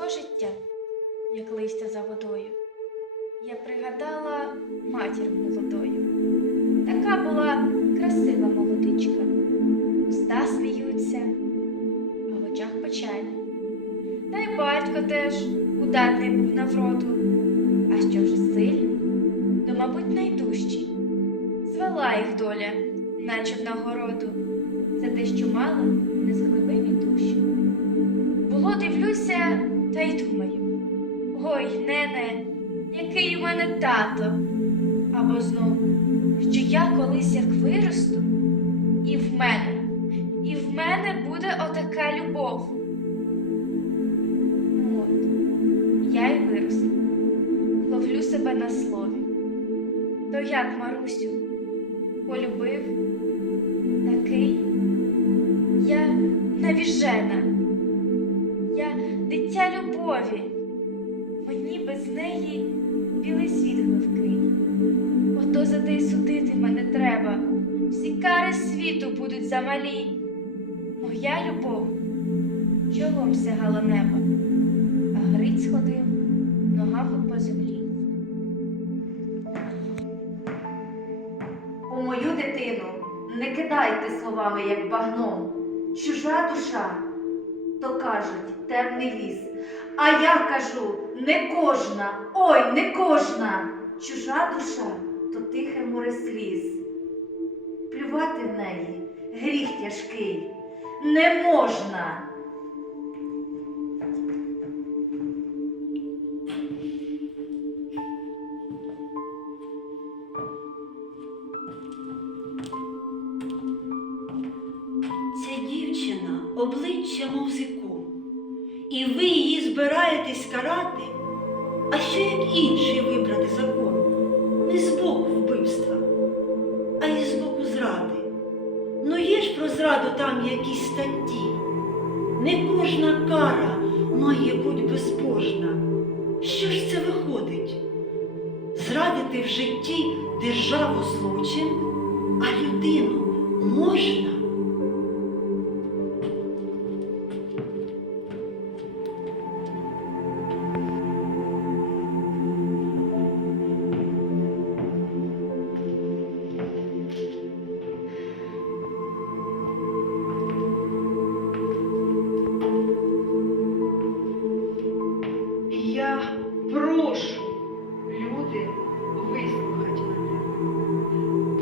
Пливло життя, як листя за водою. Я пригадала матір молодою. Така була красива молодичка. Уста сміються, а в очах печаль. Та й батько теж удатний був на вроду. А що вже сильний, то, мабуть, найдужчий. Звела їх доля, наче в нагороду, за те, що мала незглибимі душі. Та й думаю: ой, нене, який у мене тато. Або знов, що я колись як виросту, і в мене, і в мене буде отака любов. От, я й виросла, ловлю себе на слові. То як, Марусю, полюбив такий? Я навіжена, дитя любові. Мені без неї білий світ гливкий. Ото за те й судити мене треба. Всі кари світу будуть замалі. Моя любов чолом сягала неба, а Гриць ходив ногами по землі. У мою дитину не кидайте словами, як багном. Чужа душа, то кажуть, темний ліс. А я кажу, не кожна, ой, не кожна. Чужа душа то тихе море сліз. Плювати в неї гріх тяжкий не можна. Обличчя мов зикун, і ви її збираєтесь карати, а що як інший вибрати закон? Не з боку вбивства, а й з боку зради. Ну є ж про зраду там якісь статті. Не кожна кара має бути безбожна. Що ж це виходить? Зрадити в житті державу злочин, а людину можна?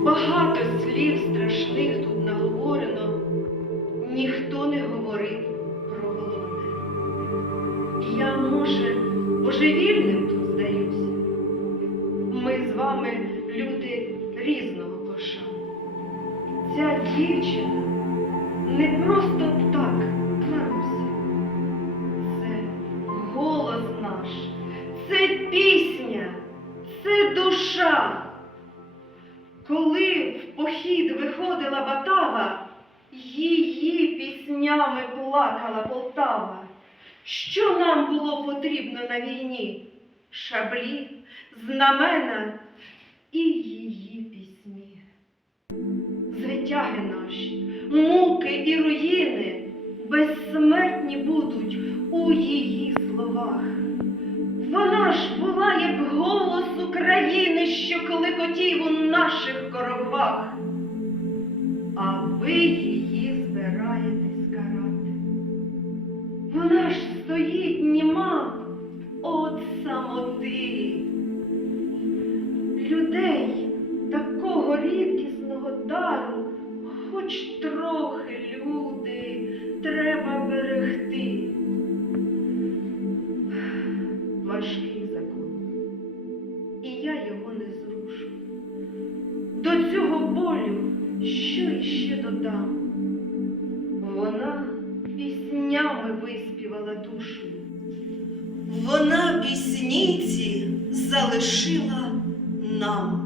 Багато слів страшних тут наговорено, ніхто не говорив про головне. Я, може, божевільним тут здаюсь. Ми з вами люди різного пошану. Ця дівчина не просто так, Коли в похід виходила Батава, її піснями плакала Полтава. Що нам було потрібно на війні? Шаблі, знамена і її пісні. Звитяги наші, муки і руїни безсмертні будуть у її словах. Вона ж була як голос України, що клекотів у наших коробах. А ви її збираєтесь карати. Вона ж стоїть німа от самоти. Людей такого рідкісного дару, хоч що іще додам? Вона піснями виспівала душу. Вона пісніці залишила нам.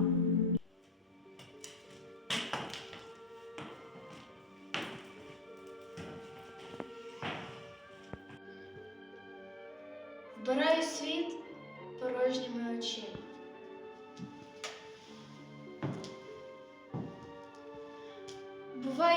Вбираю світ порожніми очима.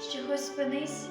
З чогось спинись